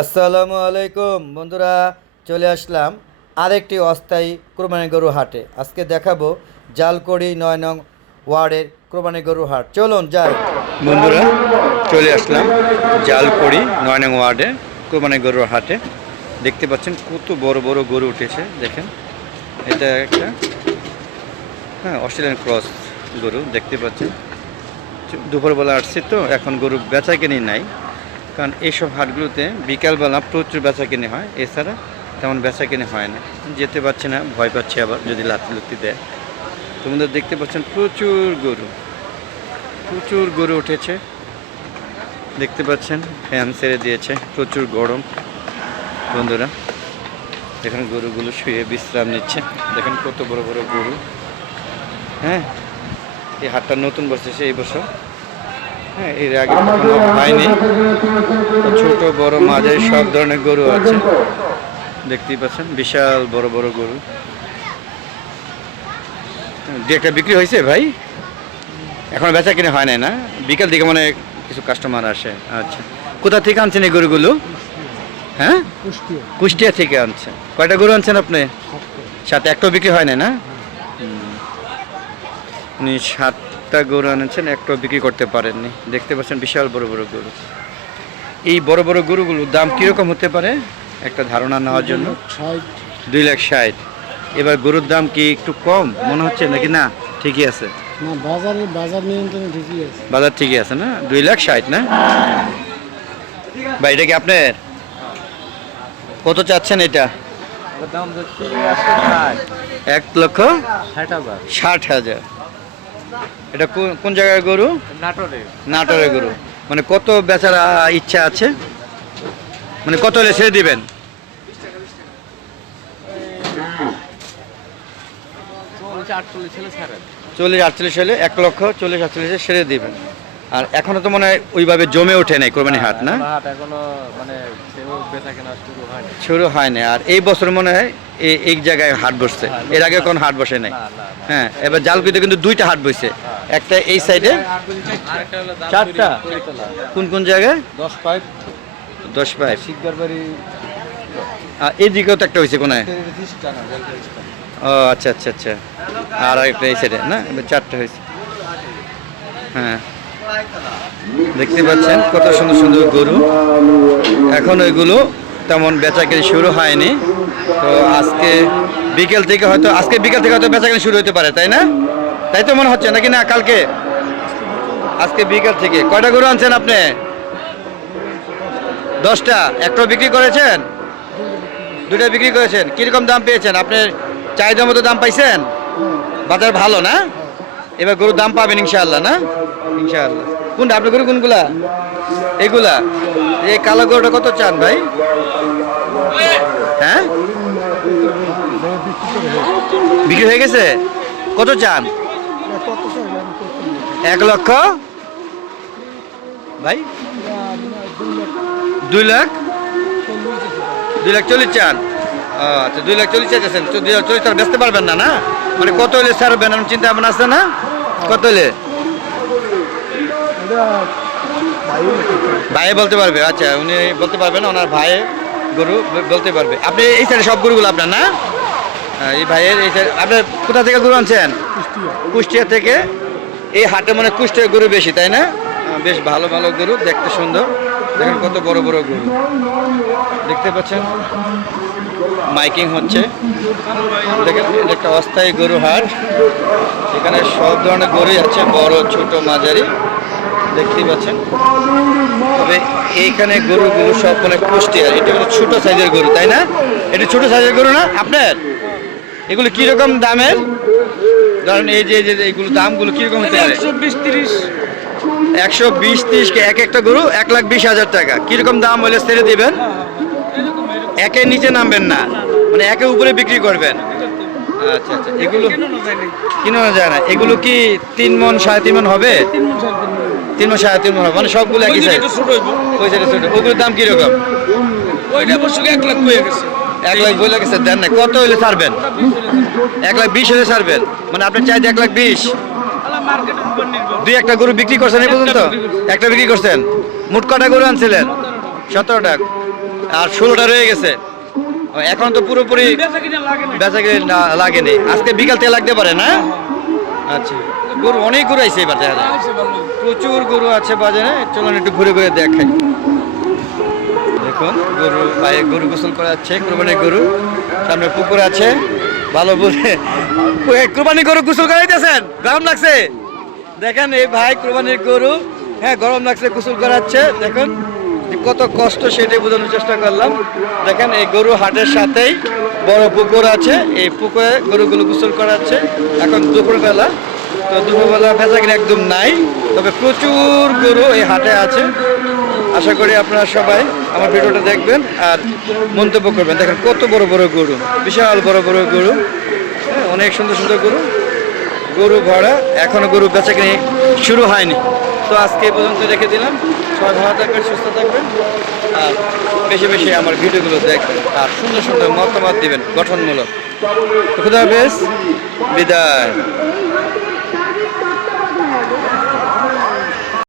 আসসালামু আলাইকুম বন্ধুরা, চলে আসলাম আরেকটি অস্থায়ী কোরবানি গরু হাটে। আজকে দেখাবো জালকড়ি ৯ নং ওয়ার্ডের কোরবানি গরু হাট। চলুন যাই বন্ধুরা, চলে আসলাম জালকড়ি ৯ নং ওয়ার্ডে কোরবানি গরুর হাটে। দেখতে পাচ্ছেন কত বড় বড় গরু উঠেছে। দেখেন, এটা একটা অস্ট্রেলিয়ান ক্রস গরু দেখতে পাচ্ছেন। দুপুরবেলা আসছে তো এখন গরু বেচা কিনি নাই, কারণ এইসব হাটগুলোতে বিকালবেলা প্রচুর বেচা কিনে হয়, এছাড়া তেমন বেচা কিনে হয় না। যেতে পারছে না, ভয় পাচ্ছে আবার যদি লাত্তি দেয়। তোমাদের দেখতে পাচ্ছেন প্রচুর গরু উঠেছে। দেখতে পাচ্ছেন ফ্যান ছেড়ে দিয়েছে, প্রচুর গরম। বন্ধুরা দেখেন গরুগুলো শুয়ে বিশ্রাম নিচ্ছে। দেখেন কত বড় বড় গরু। এই হাটটা নতুন বসেছে এই বছর। এর আগে হয়নি। ছোট বড় মাঝারি সব ধরনের গরু আছে। দেখতেই পাচ্ছেন বিশাল বড় বড় গরু। দু একটা বিক্রি হয়েছে ভাই, এখন বেচা কিনে হয় নাই না? বিকাল দিকে মানে কিছু কাস্টমার আসে। আচ্ছা, কোথা থেকে আনছেন এই গরুগুলো? কুষ্টিয়া থেকে আনছেন। কয়টা গরু আনছেন আপনি? সাথে একটাও বিক্রি হয় না? উনি 7টা গরু আনেছেন, একটাও বিক্রি করতে পারেননি। দেখতে পাচ্ছেন বিশাল বড় বড় গরু। এই বড় বড় গরুগুলোর দাম কীরকম হতে পারে একটা ধারণা নেওয়ার জন্য? 2,60,000। এবার গরুর দাম কি একটু কম মনে হচ্ছে নাকি? না, ঠিকই আছে। বাজার ঠিকই আছে না? 2,60,000 না ভাই? এটা কি আপনার? কত চাচ্ছেন এটা? 1,60,000। এটা কোন জায়গার গরু? নাটোরের গরু। মানে কত বেচার ইচ্ছা আছে? মানে কত হলে ছেড়ে দিবেন? 40-48 হলে 1,40,48,000 ছেড়ে দিবেন। আর এখনো তো মনে হয় ওইভাবে জমে ওঠে নাই কোরবানি হাট, না? শুরু হয় না। আর এই বছর মনে হয় এই জায়গায় হাট বসছে, এর আগে কোনো হাট বসে নাই। এবার জালকুড়িতে কিন্তু 2টা হাট বসছে, একটা এই সাইডে, 4টা। কোন জায়গায়? 10 পাইপ এইদিকেও তো একটা হয়েছে কোনায়। ও আচ্ছা। আর একটা এই সাইডে না? এবার 4টা হয়েছে। দেখতে পাচ্ছেন কত সুন্দর সুন্দর গরু। এখন ওইগুলো তেমন বেচাকেনি শুরু হয়নি। তো আজকে বিকেল থেকে হয়তো বেচাকেনি শুরু হতে পারে, তাই না? তাই তো মনে হচ্ছে নাকি? না, কালকে? আজকে বিকেল থেকে। কয়টা গরু আনছেন আপনি? 10টা। একটাও বিক্রি করেছেন? 2টা বিক্রি করেছেন। কিরকম দাম পেয়েছেন? আপনার চাহিদার মতো দাম পাইছেন? বাজার ভালো না? এবার গরুর দাম পাবেন ইনশাআল্লাহ, না? ইনশাআল্লাহ। কোনটা আপনার গরু? কোনগুলা? এগুলা। এই কালো গরুটা কত চান ভাই? বিক্রি হয়ে গেছে? কত চান? 1 লক্ষ ভাই? 2,40,000 চান? আচ্ছা, 2,40,000 চাইছেন। 2,40,000 বেচতে পারবেন না? না মানে কত হলে ছাড়বেন চিন্তা ভাবনা আছে না? কত হলে ভাই বলতে পারবে? আচ্ছা, উনি বলতে পারবেন, ওনার ভাই গরু বলতে পারবে। আপনি এই সাইডে সব গরুগুলো আপনার, না? এই ভাইয়ের এই সাইড। আপনি কোথা থেকে গরু আনছেন? কুষ্টিয়া থেকে। এই হাটে মানে কুষ্টিয়ার গরু বেশি, তাই না? বেশ ভালো ভালো গরু, দেখতে সুন্দর। দেখেন কত বড় বড় গরু দেখতে পাচ্ছেন। মাইকিং হচ্ছে। দেখেন এটা একটা অস্থায়ী গরু হাট। এখানে সব ধরনের গরুই আছে, বড় ছোট মাঝারি, দেখতেই পাচ্ছেন। তবে এইখানে গরুগুলো সব মানে কুষ্টিয়ার। এটা হলো ছোট সাইজের গরু, তাই না? এটা ছোট সাইজের গরু না আপনার? এগুলো কিরকম দামের? ধরেন এই যে এইগুলো দামগুলো কিরকম হতে পারে? 120-130 এক একটা গরু 1,20,000 টাকা। কিরকম দাম হলে ছেড়ে দিবেন? একের নিচে নামবেন না, মানে একের উপরে বিক্রি করবেন। আচ্ছা। এগুলো কিনানো যায় না। এগুলো কি 3 মণ 3.5 মণ হবে? 3 মণ 3.5 মণ হবে, মানে সবগুলো একই সাইজ। ওই সাইডে ছোট। ওগুলোর দাম কিরকম? 1 লাখ বলে গেছে, দেন না। কত হলে ছাড়বেন? 1,20,000 হলে ছাড়বেন। মানে আপনার চাইতে 1,20,000। 2 একটা গরু বিক্রি করছেন এই পর্যন্ত? একটা বিক্রি করছেন। মোট কটা গরু আনছিলেন? 17টা। আর 16টা রয়ে গেছে। এখন তো পুরোপুরি বেচা কিনে লাগেনি, আজকে বিকাল থেকে লাগতে পারে না? আচ্ছা, গরু অনেক গরু আইছে এবার দেখা যায়, প্রচুর গরু আছে বাজারে। চলুন একটু ঘুরে ঘুরে দেখাই। দেখুন গরু ভাই গরু গোসল করাচ্ছে, কুরবানির গরু, সামনে পুকুর আছে। ভালো বলে কুরবানির গরু গোসল করাইতেছেন, গরম লাগছে? দেখেন এই ভাই কুরবানির গরু, হ্যাঁ গরম লাগছে, গোসল করাচ্ছে। দেখুন কত কষ্ট সেটাই বোঝানোর চেষ্টা করলাম। দেখেন এই গরু হাটের সাথেই বড় পুকুর আছে, এই পুকুরে গরুগুলো গোসল করাচ্ছে। এখন দুপুরবেলা, তো দুপুরবেলা ভেজা কিনা একদম নাই, তবে প্রচুর গরু এই হাটে আছে। আশা করি আপনারা সবাই আমার ভিডিওটা দেখবেন আর মন্তব্য করবেন। দেখেন কত বড় বড় গরু, বিশাল বড় বড় গরু, হ্যাঁ অনেক সুন্দর সুন্দর গরু, গরু ভরা। এখনো গরু বেচা কিনে শুরু হয়নি। তো আজকে এই পর্যন্ত রেখে দিলাম। সবাই ভালো থাকবেন, সুস্থ থাকবেন, আর বেশি বেশি আমার ভিডিওগুলো দেখবেন আর সুন্দর সুন্দর মতামত দিবেন গঠনমূলক। খুদা হাফেজ, বিদায়।